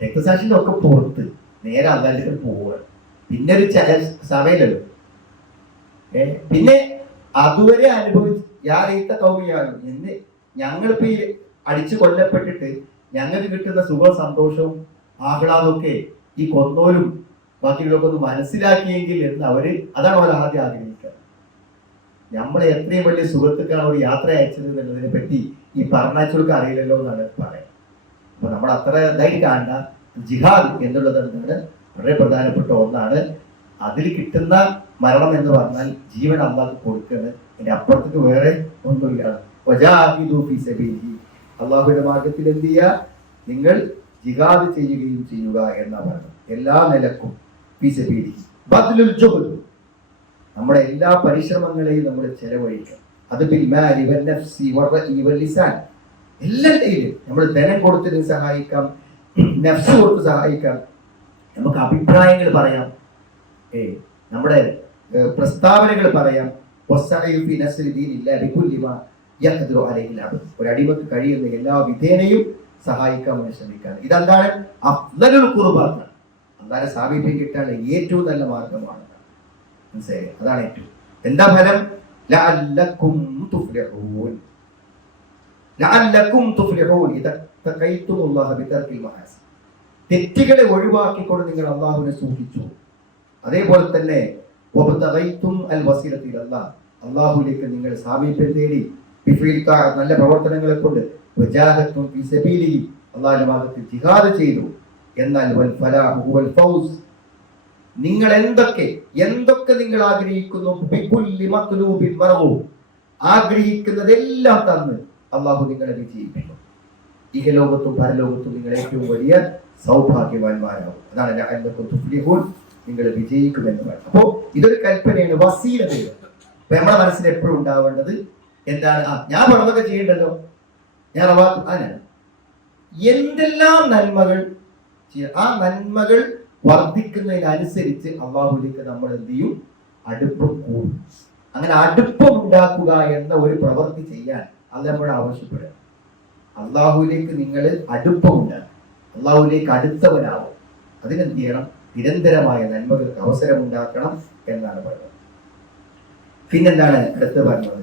രക്തസാക്ഷിന്റെ ഒക്കെ പുറത്ത് നേരെ അല്ലാതെ പോവുക. പിന്നെ ഒരു സമയല്ലല്ലോ. പിന്നെ അതുവരെ യാറീത്ത കൗമിയാണ് എന്ന് ഞങ്ങളിപ്പോ ഈ അടിച്ചു കൊല്ലപ്പെട്ടിട്ട് ഞങ്ങൾക്ക് കിട്ടുന്ന സുഖവും സന്തോഷവും ആഹ്ലാദമൊക്കെ ഈ കൊന്നോലും ബാക്കിയുള്ളവർക്ക് ഒന്ന് മനസ്സിലാക്കിയെങ്കിൽ എന്ന് അതാണ് അവർ ആദ്യം ആഗ്രഹിക്കുക. നമ്മളെ എത്രയും വലിയ സുഹൃത്തുക്കാണ് ഒരു യാത്ര അയച്ചത് എന്നുള്ളതിനെ പറ്റി ഈ പറഞ്ഞാച്ചവർക്ക് അറിയില്ലല്ലോ എന്നാണ് പറയാം. അപ്പൊ നമ്മൾ അത്ര ഇതായിട്ട് കാണുന്ന ജിഹാദ് എന്നുള്ളത് എന്താണ്? വളരെ പ്രധാനപ്പെട്ട ഒന്നാണ്. അതിൽ കിട്ടുന്ന മരണം എന്ന് പറഞ്ഞാൽ ജീവൻ അള്ളാഹ് കൊടുക്കുന്നത്, അതിന്റെ അപ്പുറത്തേക്ക് വേറെ ഒന്നുമില്ല. അള്ളാഹുവിന്റെ മാർഗത്തിൽ എന്ത് ചെയ്യുക? നിങ്ങൾ ജിഹാദ് ചെയ്യുകയും ചെയ്യുക എന്നാ പറയുന്നത്. എല്ലാ നിലക്കും ബദ്ലുൽ ജുഹ്ദ്, നമ്മുടെ എല്ലാ പരിശ്രമങ്ങളെയും നമ്മൾ ചെലവഴിക്കണം. അത് എല്ലാത്തിലും നമ്മൾ ധനം കൊടുത്ത് സഹായിക്കാം, നഫ്സ് കൊടുത്ത് സഹായിക്കാം, നമുക്ക് അഭിപ്രായങ്ങൾ പറയാം, നമ്മുടെ പ്രസ്താവനകൾ പറയാം. ഒരു അടിമക്ക് കഴിയുന്ന എല്ലാ വിധേനയും സഹായിക്കാൻ വേണ്ടി ശ്രമിക്കാൻ. ഇതെന്താണ്? അഫ്ളലുൽ ഖുർബാത്ത്, അല്ലാഹുവിനെ സാമീപ്യം കിട്ടാൻ ഏറ്റവും നല്ല മാർഗമാണ്. മനസ്സിലായി? അതാണ് ഏറ്റവും. എന്താ ഫലം? ലഅല്ലക്കും തുഫ്ലിഹൂൻ. ലഅല്ലക്കും തുഫ്ലിഹൂൻ ഇദ തഖൈതുല്ലാഹ ബിതർക്കിൽ മആസി. തെറ്റുകളെ ഒഴിവാക്കിക്കൊണ്ട് നിങ്ങൾ അല്ലാഹുവിനെ സൂക്ഷിച്ചു. അതേപോലെ തന്നെ വബതഗൈതും അൽ വസീലത ഇലല്ലാഹ്, അല്ലാഹുവിലേക്ക് നിങ്ങൾ സാമീപ്യം തേടി നല്ല പ്രവർത്തനങ്ങളെ കൊണ്ട് വജാഹത്തും ഫീ സബീലിഹി, അല്ലാഹുവിന്റെ മാർഗ്ഗത്തിൽ ജിഹാദ് ചെയ്തു. എന്നാൽ വൽ ഫലാഹു വൽ ഫൗസ്, നിങ്ങൾ എന്തൊക്കെ നിങ്ങൾ ആഗ്രഹിക്കുന്നു, ബികുല്ലി മത്ലൂബിൻ മർഗൂബ്, ആഗ്രഹിക്കുന്നതെല്ലാം തന്ന് അല്ലാഹു നിങ്ങളെ വിജയിപ്പിക്കും. ഇഹലോകത്തും പരലോകത്തും നിങ്ങൾ ഏറ്റവും വലിയ സൗഭാഗ്യവാന്മാരാകും. അതാണ് ലഅല്ലക്കും തുഫ്ലിഹൂൻ, നിങ്ങൾ വിജയിക്കുമെന്ന് പറയുന്നത്. അപ്പോൾ ഇതൊരു കൽപ്പനയാണ്, വസീലതയാണ്. അപ്പൊ നമ്മുടെ മനസ്സിൽ എപ്പോഴും ഉണ്ടാവേണ്ടത് എന്താണ്? ഞാൻ പറഞ്ഞതൊക്കെ ചെയ്യേണ്ടല്ലോ, ഞാൻ അതിനാണ് എന്തെല്ലാം നന്മകൾ ആ നന്മകൾ വർദ്ധിക്കുന്നതിനനുസരിച്ച് അള്ളാഹുലേക്ക് നമ്മൾ എന്ത് ചെയ്യും? അടുപ്പം കൂടും. അങ്ങനെ അടുപ്പം ഉണ്ടാക്കുക എന്ന ഒരു പ്രവൃത്തി ചെയ്യാൻ അത് നമ്മൾ ആവശ്യപ്പെടുക. അള്ളാഹുലേക്ക് നിങ്ങൾ അടുപ്പം ഉണ്ടാകും, അള്ളാഹുലേക്ക് അടുത്തവരാവും. അതിനെന്ത് ചെയ്യണം? നിരന്തരമായ നന്മകൾക്ക് അവസരം ഉണ്ടാക്കണം എന്നാണ് പറയുന്നത്. പിന്നെന്താണ് അടുത്ത് പറഞ്ഞത്?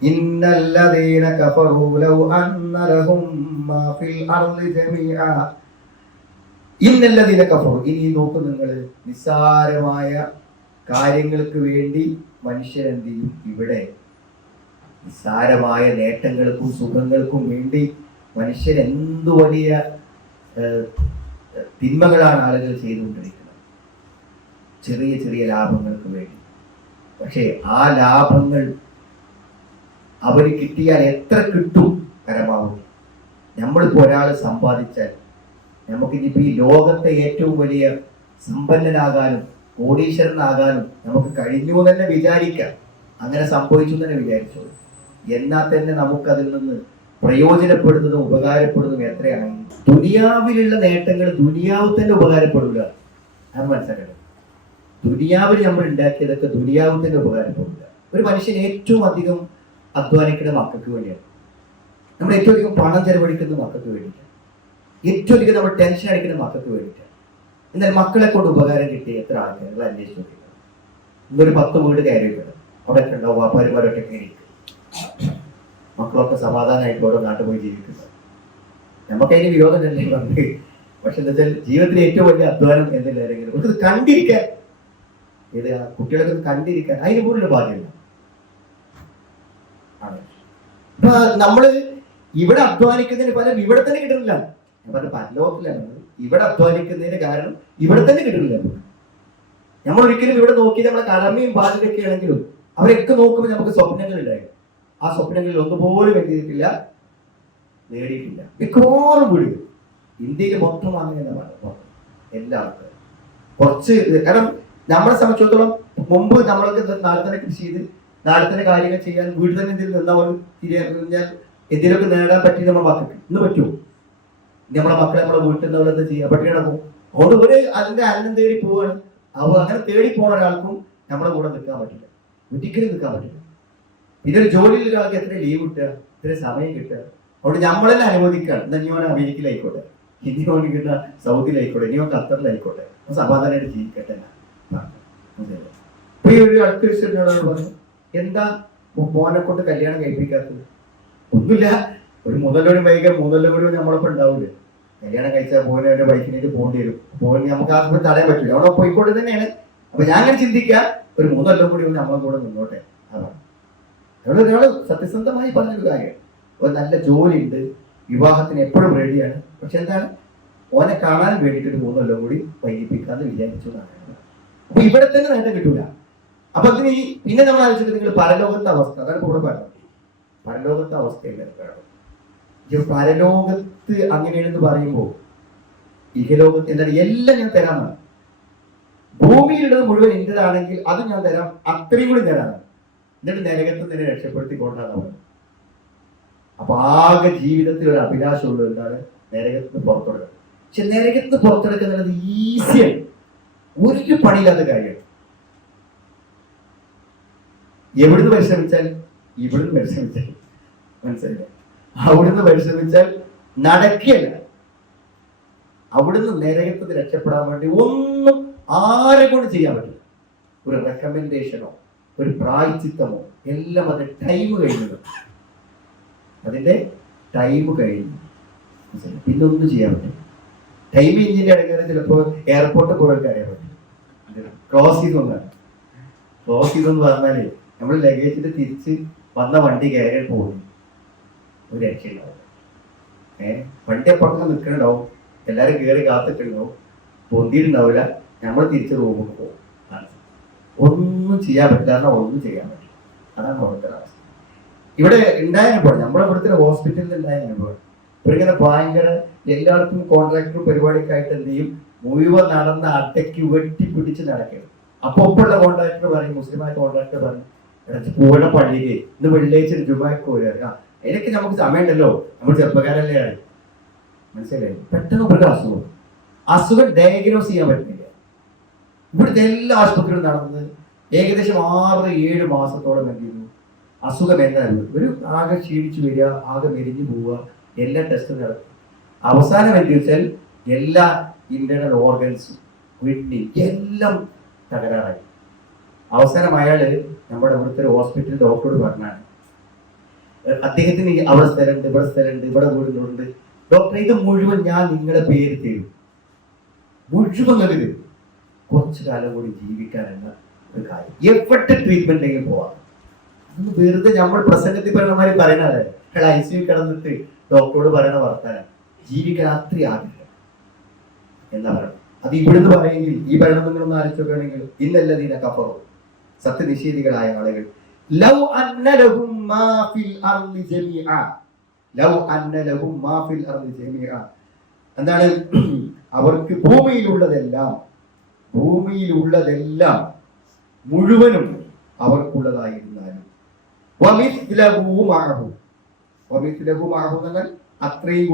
ഇന്നല്ലദീന കഫറൂ ലൗ അന്ന ലഹും മാ ഫിൽ അർളി ജമീഅ. ഇന്നല്ലദീന കഫറൂ, ഇനി നോക്കൂ നിങ്ങൾ, നിസ്സാരമായ കാര്യങ്ങൾക്ക് വേണ്ടി മനുഷ്യരെന്ത് ചെയ്യും? ഇവിടെ നിസ്സാരമായ നേട്ടങ്ങൾക്കും സുഖങ്ങൾക്കും വേണ്ടി മനുഷ്യരെന്തു വലിയ തിന്മകളാണ് ആളുകൾ ചെയ്തുകൊണ്ടിരിക്കുന്നത്, ചെറിയ ചെറിയ ലാഭങ്ങൾക്ക് വേണ്ടി. പക്ഷേ ആ ലാഭങ്ങൾ അവന് കിട്ടിയാൽ എത്ര കിട്ടും? പരമാവധി. നമ്മളിപ്പോൾ ഒരാൾ സമ്പാദിച്ചാൽ നമുക്കിനിപ്പോൾ ഈ ലോകത്തെ ഏറ്റവും വലിയ സമ്പന്നനാകാനും കോടീശ്വരനാകാനും നമുക്ക് കഴിഞ്ഞു തന്നെ വിചാരിക്കാം. അങ്ങനെ സംഭവിച്ചു തന്നെ വിചാരിച്ചോളൂ. എന്നാൽ തന്നെ നമുക്കതിൽ നിന്ന് പ്രയോജനപ്പെടുന്നതും ഉപകാരപ്പെടുന്നതും എത്രയാണ്? ദുനിയാവിലുള്ള നേട്ടങ്ങൾ ദുനിയാവ് തന്നെ ഉപകാരപ്പെടില്ല. അത് മനസ്സിലാക്കണം. ദുനിയാവിൽ നമ്മൾ ഉണ്ടാക്കിയതൊക്കെ ദുനിയാവ് തന്നെ ഉപകാരപ്പെടില്ല. ഒരു മനുഷ്യൻ ഏറ്റവും അധികം അധ്വാനിക്കുന്ന മക്കൾക്ക് വേണ്ടിയാണ്. നമ്മൾ ഏറ്റവും അധികം പണം ചെലവഴിക്കുന്ന മക്കൾക്ക് വേണ്ടിയിട്ടാണ്. ഏറ്റവും അധികം നമ്മൾ ടെൻഷൻ അടിക്കുന്ന മക്കൾക്ക് വേണ്ടിയിട്ടാണ്. എന്നാൽ മക്കളെ കൊണ്ട് ഉപകാരം കിട്ടിയ എത്ര ആൾക്കാർ അന്വേഷിച്ചു നോക്കിയത്? ഇന്നൊരു 10 വീട് കയറിയിട്ടുണ്ട്, അവിടെ ഒക്കെ ഉണ്ടാവും വാപ്പാരിമാരൊക്കെ ഇരിക്കും, മക്കളൊക്കെ സമാധാനമായിട്ട് ഓരോ നാട്ടിൽ പോയി ജീവിക്കുന്നത്. നമുക്കതിന് വിരോധം തന്നെ പറഞ്ഞ്. പക്ഷെ എന്താ വെച്ചാൽ ജീവിതത്തിലെ ഏറ്റവും വലിയ അധ്വാനം എന്തില്ലാരെങ്കിലും നമുക്ക് കണ്ടിരിക്കാൻ, ഇത് കുട്ടികളൊക്കെ കണ്ടിരിക്കാൻ അതിന് പോലുള്ള ഭാഗ്യമില്ല. ഇപ്പൊ നമ്മള് ഇവിടെ അധ്വാനിക്കുന്നതിന് പകരം ഇവിടെ തന്നെ കിട്ടുന്നില്ല. ഞാൻ പറഞ്ഞ പരലോകത്തിലാണ്. ഇവിടെ അധ്വാനിക്കുന്നതിന് കാരണം ഇവിടെ തന്നെ കിട്ടുന്നില്ല. നമ്മൾ ഒരിക്കലും ഇവിടെ നോക്കി നമ്മളെ കടമയും ബാധ്യതയൊക്കെ ആണെങ്കിലും അവരൊക്കെ നോക്കുമ്പോൾ നമുക്ക് സ്വപ്നങ്ങൾ ഉണ്ടായിരുന്നു. ആ സ്വപ്നങ്ങളിൽ ഒന്നുപോലും എത്തിയിട്ടില്ല, നേടിയിട്ടില്ല. മിക്കവാറും വീട് ഇന്ത്യയിൽ മൊത്തം അങ്ങനെ എല്ലാവർക്കും കുറച്ച്. കാരണം നമ്മളെ സംബന്ധിച്ചിടത്തോളം മുമ്പ് നമ്മൾക്ക് നാളെ തന്നെ കൃഷി ചെയ്ത് നാളെ തന്നെ കാര്യങ്ങൾ ചെയ്യാൻ വീട്ടിൽ തന്നെ എന്തെങ്കിലും നിന്നാൽ തിരിഞ്ഞാൽ എന്തെങ്കിലുമൊക്കെ നേടാൻ പറ്റി നമ്മുടെ മക്കൾക്ക് ഇന്ന് പറ്റുമോ? നമ്മളെ മക്കളെ നമ്മളെ വീട്ടിൽ നിന്ന് അവിടെ എന്താ ചെയ്യുക? പട്ടി കിടക്കും. അതുകൊണ്ട് ഒരു അതിന്റെ അന്നം തേടി പോവാണ്. അങ്ങനെ തേടി പോണ ഒരാൾക്കും നമ്മുടെ കൂടെ നിൽക്കാൻ പറ്റില്ല, ഒരിക്കലും നിൽക്കാൻ പറ്റില്ല. പിന്നെ ഒരു ജോലിയിൽ ഒരാൾക്ക് എത്ര ലീവ് കിട്ടുക, എത്ര സമയം കിട്ടുക? അതുകൊണ്ട് നമ്മളെന്നെ അനുവദിക്കുകയാണ്. എന്നാ ഇനി ഓൻ അമേരിക്കയിലായിക്കോട്ടെ, ഇനി ഓൻ കിട്ടുന്ന സൗദിയിലായിക്കോട്ടെ, ഇനി ഓൻ ഖത്തറിലായിക്കോട്ടെ, സമാധാനമായിട്ട് ജീവിക്കട്ടെ. ഇപ്പൊ ഈ ഒരു അടുത്ത വിഷയം പറഞ്ഞു, എന്താ മോനെ കൊണ്ട് കല്യാണം കഴിപ്പിക്കാത്തത്? ഒന്നുമില്ല, ഒരു 3 കൊല്ലം വൈകാൻ 3 കൊല്ലം കൂടി നമ്മളൊപ്പം ഉണ്ടാവില്ല. കല്യാണം കഴിച്ചാൽ പോനെ ഒരു ബൈക്കിനായിട്ട് പോകേണ്ടി വരും. പോയി നമുക്ക് ആ സമയത്ത് തടയാൻ പറ്റില്ല, അവിടെ പോയിക്കോട്ടെ തന്നെയാണ്. അപ്പൊ ഞാൻ അങ്ങനെ ചിന്തിക്കാം, ഒരു 3 കൊല്ലം കൂടി നമ്മളെ കൂടെ നിന്നോട്ടെ. അതാണ് അവിടെ ഒരാൾ സത്യസന്ധമായി പറഞ്ഞൊരു കാര്യം. ഒരു നല്ല ജോലി ഉണ്ട്, വിവാഹത്തിന് എപ്പോഴും റെഡിയാണ്. പക്ഷെ എന്താണ്, ഓനെ കാണാൻ വേണ്ടിയിട്ട് ഒരു 3 കൊല്ലം കൂടി വൈകിപ്പിക്കാന്ന് വിചാരിച്ചു എന്നാണ്. അപ്പൊ ഇവിടെ തന്നെ നേട്ടം കിട്ടൂല. അപ്പൊ അതിന് പിന്നെ നമ്മൾ ആലോചിച്ചിട്ട് നിങ്ങൾ പരലോകത്തെ അവസ്ഥ, അതാണ് കൂടെ പറഞ്ഞത്. പരലോകത്തെ അവസ്ഥയില്ല. പരലോകത്ത് അങ്ങനെയാണെന്ന് പറയുമ്പോൾ ഇഹലോകത്ത് എന്താണ് എല്ലാം ഞാൻ തരാമെന്നാണ്. ഭൂമിയിലുള്ളത് മുഴുവൻ എന്റേതാണെങ്കിൽ അത് ഞാൻ തരാം, അത്രയും കൂടി തരാനാണ്. എന്നിട്ട് നരകത്ത് തന്നെ രക്ഷപ്പെടുത്തിക്കൊണ്ടാണ് അവർ. അപ്പൊ ആകെ ജീവിതത്തിൽ ഒരു അഭിലാഷമുള്ളത് എന്താണ്? നരകത്തിന് പുറത്തെടുക്കുക. പക്ഷെ നരകത്തിന് പുറത്തെടുക്കുന്നത് ഈസിയാണ്, ഒരു പണിയില്ലാത്ത കാര്യമാണ്. എവിടുന്ന് പരിശ്രമിച്ചാൽ, ഇവിടുന്ന് പരിശ്രമിച്ചാൽ, മനസ്സിലായില്ല, അവിടുന്ന് പരിശ്രമിച്ചാൽ നടക്കുകയല്ല. അവിടുന്ന് നരകത്തിന് രക്ഷപ്പെടാൻ വേണ്ടി ഒന്നും ആരെ കൊണ്ട് ചെയ്യാൻ പറ്റില്ല. ഒരു റെക്കമെൻഡേഷനോ ഒരു പ്രായച്ചിത്തമോ എല്ലാം അതിന്റെ ടൈം കഴിഞ്ഞു, അതിന്റെ ടൈം കഴിഞ്ഞു. പിന്നെ ഒന്നും ചെയ്യാൻ പറ്റും. ടൈം ഇഞ്ചിന്റെ ഇടയ്ക്ക് ചിലപ്പോൾ എയർപോർട്ടിൽ പോയൊക്കെ അറിയാൻ പറ്റും. ക്രോസ് ചെയ്തൊന്നാണ്. ക്രോസ് ചെയ്തെന്ന് പറഞ്ഞാല് നമ്മൾ ലഗേജിന്റെ തിരിച്ച് വന്ന വണ്ടി കയറി പോകും, ഒരു രക്ഷയുണ്ടാവും. വണ്ടി അപ്പുറത്ത് നിൽക്കണുണ്ടാവും, എല്ലാരും കയറി കാത്തിട്ടുണ്ടാവും, പൊന്തിയിട്ടുണ്ടാവില്ല. നമ്മൾ തിരിച്ച് റൂമിൽ പോകും. ഒന്നും ചെയ്യാൻ പറ്റില്ല, ഒന്നും ചെയ്യാൻ പറ്റില്ല. അതാണ് അവിടുത്തെ അവസ്ഥ. ഇവിടെ ഉണ്ടായപ്പോൾ നമ്മുടെ ഇവിടുത്തെ ഹോസ്പിറ്റലിൽ ഉണ്ടായപ്പോൾ ഇവരിങ്ങനെ ഭയങ്കര എല്ലായിടത്തും കോൺട്രാക്ടർ പരിപാടിയൊക്കെ ആയിട്ട് എന്ത് ചെയ്യും, മുഴുവൻ നടന്ന അടയ്ക്ക് വെട്ടിപ്പിടിച്ച് നടക്കണം. അപ്പൊ ഒപ്പമുള്ള കോൺട്രാക്ടർ പറയും, മുസ്ലിമായ കോൺട്രാക്ടർ പറയും, പൂഴ പള്ളിക്ക് ഇന്ന് വെള്ളിയാഴ്ച ജുമാക്ക് വരിക, അതിനൊക്കെ നമുക്ക് സമയമുണ്ടല്ലോ, നമ്മൾ ചെറുപ്പക്കാരല്ലേ ആണ്. മനസ്സിലായി? പെട്ടെന്ന് ഇവരുടെ അസുഖം ഡയഗ്നോസ് ചെയ്യാൻ പറ്റുന്നില്ല. ഇവിടുത്തെ എല്ലാ ആശുപത്രികളും നടന്നത് ഏകദേശം 6-7 മാസത്തോളം എന്ത് ചെയ്യുന്നു, അസുഖം എന്തായിരുന്നു, ഒരു ആകെ ക്ഷീണിച്ചു വരിക, ആകെ മെലിഞ്ഞു പോവുക, എല്ലാ ടെസ്റ്റും നടത്തും. അവസാനം എന്ത് വെച്ചാൽ എല്ലാ ഇന്റേണൽ ഓർഗൻസും കിഡ്നി എല്ലാം തകരാറായി. അവസാനം അയാള് നമ്മുടെ ഇവിടുത്തെ ഒരു ഹോസ്പിറ്റൽ ഡോക്ടറോട് പറഞ്ഞാണ്, അദ്ദേഹത്തിന് അവിടെ സ്ഥലമുണ്ട്, ഇവിടെ സ്ഥലമുണ്ട്, ഇവിടെ വീടുന്നുണ്ട്, ഡോക്ടർ ഇത് മുഴുവൻ ഞാൻ നിങ്ങളെ പേര് തരും, മുഴുവൻ നൽകി കുറച്ചു കാലം കൂടി ജീവിക്കാനുള്ള ഒരു കാര്യം, എവിടെ ട്രീറ്റ്മെന്റിലേക്ക് പോവാം. അതൊന്ന് വെറുതെ നമ്മൾ പ്രസംഗത്തിൽ പറയുന്നമാതിരി പറയണല്ലേ, ICU കിടന്നിട്ട് ഡോക്ടറോട് പറയണ വർത്താനം, ജീവിക്കാൻ അത്രയും ആഗ്രഹം എന്താ പറയുക. അത് ഇവിടുന്ന് പറയുമെങ്കിൽ ഈ ഭരണം നിങ്ങളൊന്ന് ആലോചിക്കുകയാണെങ്കിൽ, ഇന്നല്ല നീന കഫറോ, സത്യനിഷേധികളായ ആളുകൾ, ലൗ അന്ന ലഹും മാ ഫിൽ അർളി ജമീഅ, ലൗ അന്ന ലഹും മാ ഫിൽ അർളി ജമീഅ, എന്താണ്, അവർക്ക് ഭൂമിയിലുള്ളതെല്ലാം മുഴുവനും അവർക്കുള്ളതായിരുന്നാലും വമിസ്ലഹു മഅഹു, വമിസ്ലഹു മഅഹു എന്നാൽ അത്രയും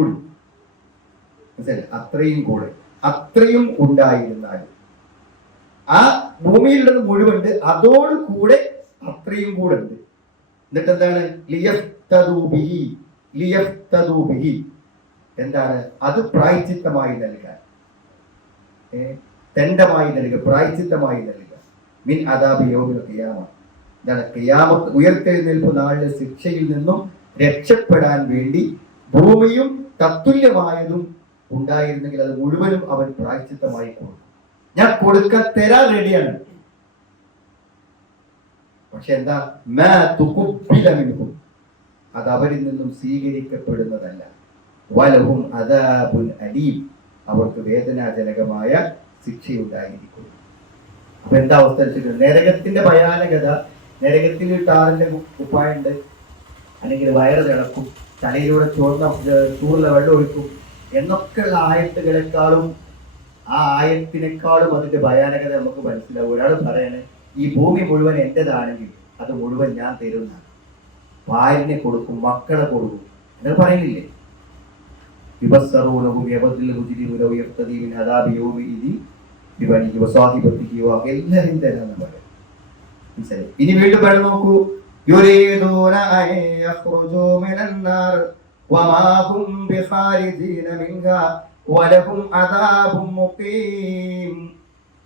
കൂടി, അത്രയും ഉണ്ടായിരുന്നാലും, ആ ഭൂമിയിലുള്ളത് മുഴുവൻ അതോടുകൂടെ അത്രയും കൂടെ ഉണ്ട്. എന്നിട്ട് എന്താണ്, ലിയഫ്തദൂ ബിഹി, എന്താണ്, അത് പ്രായശ്ചിത്തമായി നൽകാൻ, ദണ്ഡമായി നൽകുക, പ്രായശ്ചിത്തമായി നൽകുക, മിൻ അദാബി യൗമിൽ ഖിയാമ, എന്താണ്, ഖിയാമത്ത് ഉയർത്തെഴുന്നേൽപ്പ് നാളിലെ ശിക്ഷയിൽ നിന്നും രക്ഷപ്പെടാൻ വേണ്ടി ഭൂമിയും തത്തുല്യമായതും ഉണ്ടായിരുന്നെങ്കിൽ അത് മുഴുവനും അവൻ പ്രായശ്ചിത്തമായി കൊടുക്കും. ഞാൻ കൊടുക്കാൻ തരാൻ റെഡിയാണ്. പക്ഷെ എന്താ, അത് അവരിൽ നിന്നും സ്വീകരിക്കപ്പെടുന്നതല്ല. വലഹും അദാബുൻ അലീം, അവർക്ക് വേദനാജനകമായ ശിക്ഷയുണ്ടായിരിക്കും. അപ്പൊ എന്താ അവസ്ഥ വെച്ചിട്ടുണ്ട്, നരകത്തിന്റെ ഭയാനകത, നരകത്തിൽ ടാറിന്റെ കുപ്പായുണ്ട്, അല്ലെങ്കിൽ വയറ് തിളക്കും, തലയിലൂടെ ചൂടുള്ള വെള്ളം ഒഴിക്കും എന്നൊക്കെയുള്ള ആയത്തുകളെക്കാളും ആ ആയത്തിനേക്കാളും അതിന്റെ ഭയാനകത നമുക്ക് മനസ്സിലാവും. ഒരാൾ പറയാണ്, ഈ ഭൂമി മുഴുവൻ എന്റേതാണെങ്കിൽ അത് മുഴുവൻ ഞാൻ തരുന്ന, ഭാര്യനെ കൊടുക്കും, മക്കളെ കൊടുക്കും എന്ന് പറയുന്നില്ലേ. എല്ലാരും തരാന്ന് പറയാം. മനസ്സിലായി? ഇനി വീണ്ടും പറയാൻ നോക്കൂ, യുരീദൂന അൻ യഖ്റുജൂ മിനന്നാർ വമാ ഹും ബിഖാരിജീന മിൻഹാ വലഹും അദാബും മുഖീം.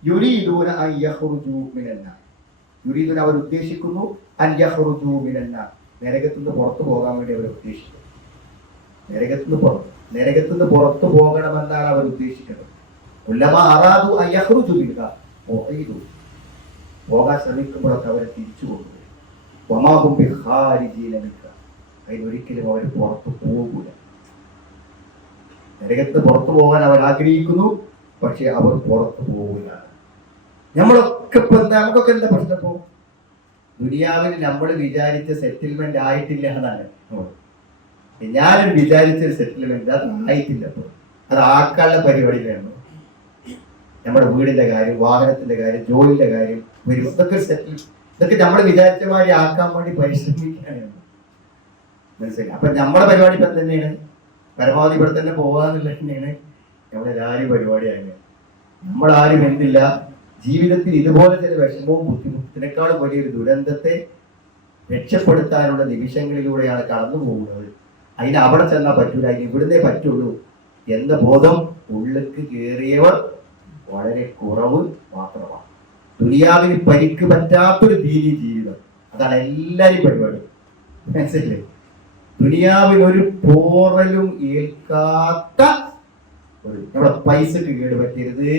യുരീദൂന അൻ യഖ്റുജൂ മിനന്നാർ, യുരീദൂന അവർ ഉദ്ദേശിക്കുന്നു, അൻ യഖ്റുജൂ മിനന്നാർ, നരകത്തുനിന്ന് പുറത്തു പോകാൻ വേണ്ടി അവർ ഉദ്ദേശിക്കുന്നു. നരകത്തുനിന്ന് പുറത്തു പോകണമെന്നാണ് അവർ ഉദ്ദേശിക്കുന്നത്. പോകാൻ ശ്രമിക്കുമ്പോഴൊക്കെ അവരെ തിരിച്ചു കൊണ്ടുവരും. അതിനൊരിക്കലും അവർ പുറത്തു പോകൂല. നരകത്ത് പുറത്തു പോകാൻ അവർ ആഗ്രഹിക്കുന്നു, പക്ഷെ അവർ പുറത്തു പോകൂല. നമ്മളൊക്കെ ഇപ്പൊ എന്താ, നമുക്കൊക്കെ എന്താ പ്രശ്നം? ഇപ്പോ ദുനിയാവിൽ നമ്മൾ വിചാരിച്ച സെറ്റിൽമെന്റ് ആയിട്ടില്ല എന്നാണ്. ഞാനും വിചാരിച്ചൊരു സെറ്റിൽമെന്റ് അത് ആയിട്ടില്ല. അപ്പോൾ അത് ആക്കാനുള്ള പരിപാടിയിലാണ്. നമ്മുടെ വീടിന്റെ കാര്യം, വാഹനത്തിന്റെ കാര്യം, ജോലിയുടെ കാര്യം വരും. ഇതൊക്കെ നമ്മൾ വിചാരിച്ച മാതിരി ആക്കാൻ വേണ്ടി പരിശ്രമിക്കുകയാണ്. മനസ്സിലായി? അപ്പൊ നമ്മുടെ പരിപാടി ഇപ്പം തന്നെയാണ്, പരമാവധി ഇവിടെ തന്നെ പോകാന്നുള്ള തന്നെയാണ് നമ്മളെല്ലാവരും പരിപാടിയായത്. നമ്മളാരും എന്തില്ല, ജീവിതത്തിൽ ഇതുപോലെ ചില വിഷമവും ബുദ്ധിമുട്ടിനേക്കാളും വലിയൊരു ദുരന്തത്തെ രക്ഷപ്പെടുത്താനുള്ള നിമിഷങ്ങളിലൂടെയാണ് കടന്നു പോകുന്നത്. അതിന് അവിടെ ചെന്നാൽ പറ്റൂല, അതിന് ഇവിടുന്നേ പറ്റുള്ളൂ എന്ന ബോധം ഉള്ളിലേക്ക് കയറിയവർ വളരെ കുറവ് മാത്രമാണ്. ദുനിയാവിന് പരിക്ക് പറ്റാത്തൊരു ദീനി ജീവിതം, അതാണ് എല്ലാവരും പരിപാടി. മനസ്സിലായി? ദുനിയാവിനൊരു പോറലും ഏൽക്കാത്ത നമ്മുടെ പൈസക്ക് കേടുപറ്റരുത്,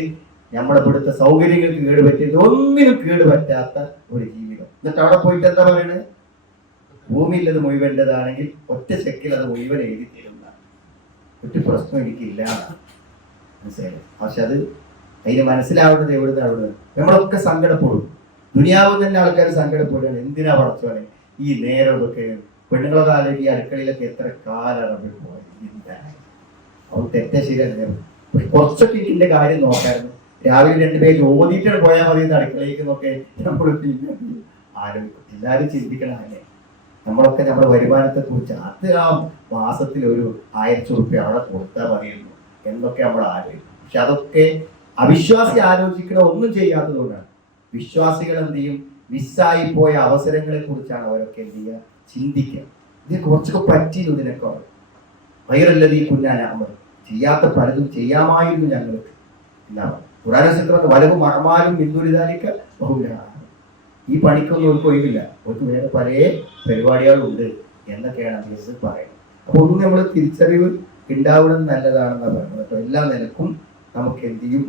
നമ്മുടെ ഇവിടുത്തെ സൗകര്യങ്ങൾക്ക് കേടുപറ്റരുത്, ഒന്നിനും കേടുപറ്റാത്ത ഒരു ജീവിതം. എന്നിട്ട് അവിടെ പോയിട്ട് എന്താ പറയണത്? ഭൂമിയിലത് മുഴുവൻ്റെതാണെങ്കിൽ ഒറ്റ ചെക്കിൽ അത് മുഴുവൻ എഴുതി തരുന്ന ഒറ്റ പ്രശ്നം എനിക്കില്ല. മനസ്സിലായി? പക്ഷെ അത് അതിന് മനസ്സിലാവേണ്ടത് എവിടുന്ന് അവിടുന്ന്. നമ്മളൊക്കെ സങ്കടപ്പെടും. ദുനിയാവ് തന്നെ ആൾക്കാർ സങ്കടപ്പെടുകയാണ്. എന്തിനാ പടച്ചോനെ ഈ നേരം ഇതൊക്കെ? പെണ്ണുങ്ങളെ കാലം ഈ അടുക്കളയിലൊക്കെ എത്ര കാലാണ് പോയത്? എന്താണ് അവൻ തെറ്റ ശരിയല്ല. കുറച്ചൊക്കെ ഇതിന്റെ കാര്യം നോക്കായിരുന്നു. രാവിലെ 2 പേര് ഓതിയിട്ടാണ് പോയാൽ മതി എന്ന് അടുക്കളയ്ക്ക് നോക്കെ നമ്മൾ പിന്നെ ആലോചിക്കും. എല്ലാവരും ചിന്തിക്കണം അങ്ങനെ. നമ്മളൊക്കെ നമ്മുടെ വരുമാനത്തെ കുറിച്ച് അത് ആ മാസത്തിൽ ഒരു 1000 രൂപ അവിടെ കൊടുത്താൽ മതിയുള്ളൂ എന്നൊക്കെ നമ്മൾ ആലോചിക്കും. പക്ഷെ അതൊക്കെ അവിശ്വാസി ആലോചിക്കണ ഒന്നും ചെയ്യാത്തതുകൊണ്ടാണ്. വിശ്വാസികൾ എന്ത് ചെയ്യും? മിസ്സായി പോയ അവസരങ്ങളെ കുറിച്ചാണ് അവരൊക്കെ എന്ത് ചെയ്യുക? ചിന്തിക്കുക. ഇത് കുറച്ചൊക്കെ പറ്റിയിരുന്നു, ഇതിനൊക്കെ വൈറല്ലത് ഈ കുഞ്ഞാനാമർ ചെയ്യാത്ത പലതും ചെയ്യാമായിരുന്നു ഞങ്ങൾക്ക്. എന്താണ് ഖുർആൻ വലവും അഹ്മാലും ബിന്ദുരിതാലിക്ക ബഹുലാണ്. ഈ പണിക്കൊന്നും അവർക്ക് ഒഴിവില്ല, അവർക്ക് വേറെ പല പരിപാടികളുണ്ട് എന്നൊക്കെയാണ് അദ്ദേഹം പറയുന്നത്. അപ്പൊ ഒന്നും നമ്മൾ തിരിച്ചറിവ് ഉണ്ടാവണം നല്ലതാണെന്നാണ് പറയുന്നത്. അപ്പൊ എല്ലാ നിലക്കും നമുക്ക് എന്ത് ചെയ്യും?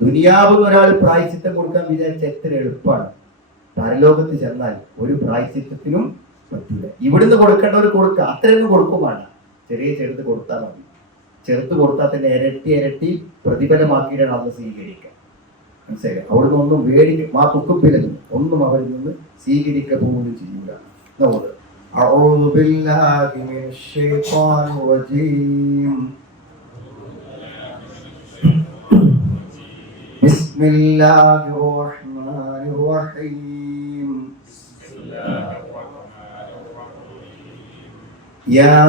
ദുനിയാവ് ഒരാൾ പ്രായശ്ചിത്തം കൊടുക്കാൻ വിചാരിച്ച എത്ര എളുപ്പമാണ്. പരലോകത്ത് ചെന്നാൽ ഒരു പ്രായശ്ചിത്തത്തിനും പറ്റൂല. ഇവിടുന്ന് കൊടുക്കേണ്ടവർ കൊടുക്കുക, അത്രയൊന്നും കൊടുക്കും വേണ്ട. ചെറുത്ത് കൊടുത്താൽ മതി. ചെറുത്ത് കൊടുത്താൽ തന്നെ ഇരട്ടി പ്രതിഫലമാക്കിയിട്ടാണ് അത് സ്വീകരിക്കുക. മനസ്സിലായി? അവിടുന്ന് ഒന്നും ആ തുക്കപ്പിലും ഒന്നും അവരിൽ നിന്ന് സ്വീകരിക്കുക പോലും ചെയ്യുക. أعوذ بالله من الشيطان الرجيم. بسم الله الرحمن الرحيم. يا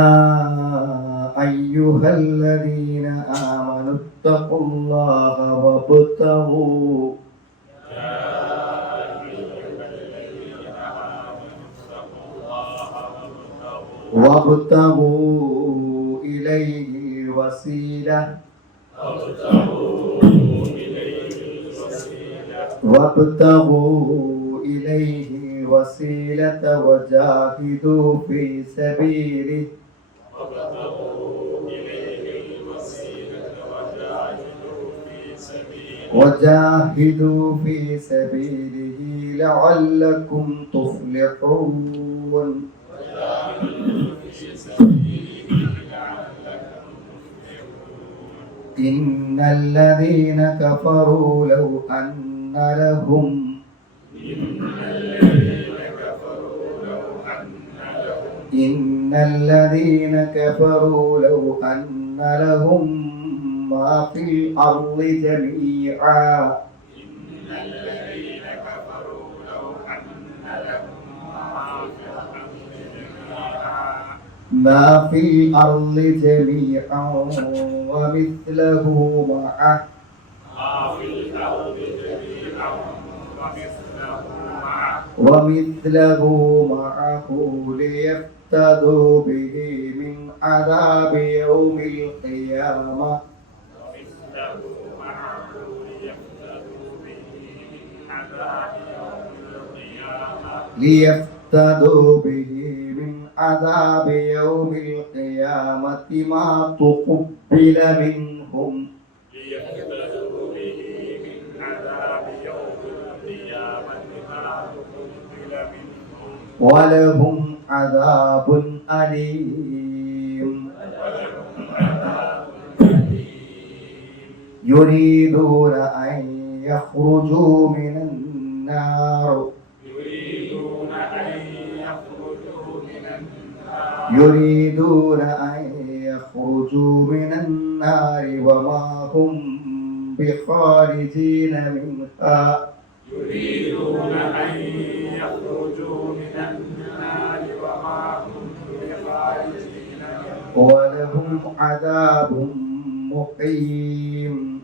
أيها الذين آمنوا اتقوا الله وابتغوا إليه الوسيلة وجاهدوا في سبيله لعلكم تفلحون. إن الذين كفروا لو أن لهم ما في الأرض جميعا ما في الأرض جميعا ومثله معه ليفتدوا به من عذاب يوم القيامة عذاب يوم القيامة ما تقبل منهم ولهم عذاب أليم. يريدون أن يخرجوا من النار يريدون أن يخرجوا من النار وما هم بخارجين منها يريدون أن يخرجوا من النار وما هم بخارجين منها ولهم عذاب مقيم